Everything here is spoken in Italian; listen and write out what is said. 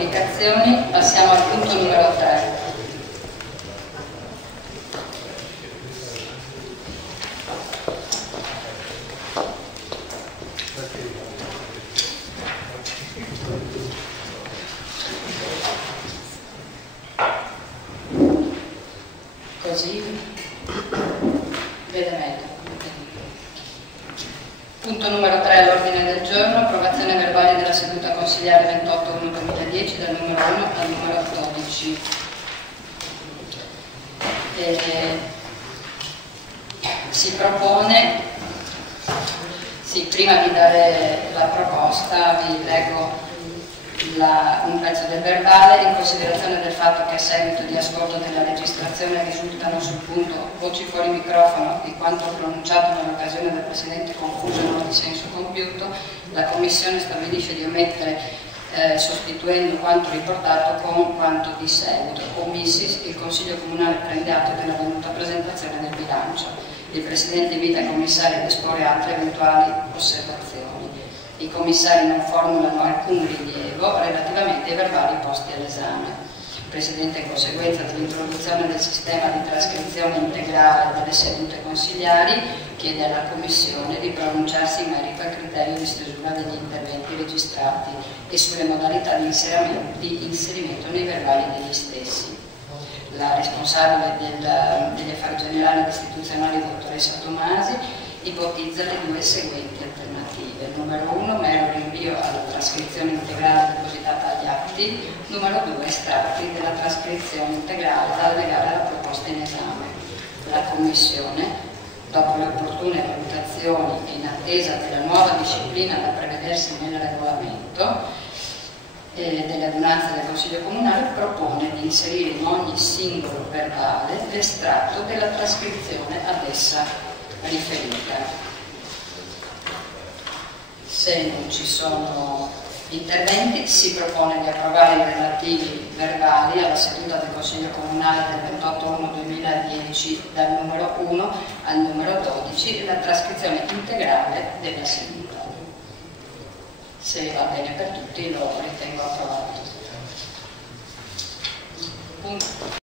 comunicazioni, passiamo al punto numero 3. Così vede meglio. Punto numero 3 all'ordine del giorno, approvazione verbale della seduta consigliare 28/1/2010 dal numero 1 al numero 12. Si propone, prima di dare la proposta vi leggo un pezzo del verbale. In considerazione del fatto che a seguito di ascolto della registrazione risultano sul punto voci fuori microfono di quanto pronunciato nell'occasione del precedente confuso non di senso compiuto, la Commissione stabilisce di omettere, sostituendo quanto riportato con quanto di seguito. Omissis, il Consiglio Comunale prende atto della venuta presentazione del bilancio. Il Presidente invita i commissari ad esporre altre eventuali osservazioni. I commissari non formulano alcun rilievo relativamente ai verbali posti all'esame. Il Presidente, in conseguenza dell'introduzione del sistema di trascrizione integrale delle sedute consigliari, chiede alla Commissione di pronunciarsi in merito al criterio di stesura degli interventi registrati e sulle modalità di inserimento nei verbali degli stessi. La responsabile degli affari generali ed istituzionali, dottoressa Tomasi, ipotizza le due seguenti alternative. Numero 1, mero rinvio alla trascrizione integrale depositata agli atti. Numero 2, estratti della trascrizione integrale da allegare alla proposta in esame. La Commissione, dopo le opportune valutazioni e in attesa della nuova disciplina da prevedersi nel regolamento delle adunanze del Consiglio Comunale, propone di inserire in ogni singolo verbale l'estratto della trascrizione ad essa riferita. Se non ci sono interventi, si propone di approvare i relativi verbali alla seduta del Consiglio Comunale del 28/1/2010 dal numero 1 al numero 12 e la trascrizione integrale della seduta. Se va bene per tutti lo ritengo approvato. Punto.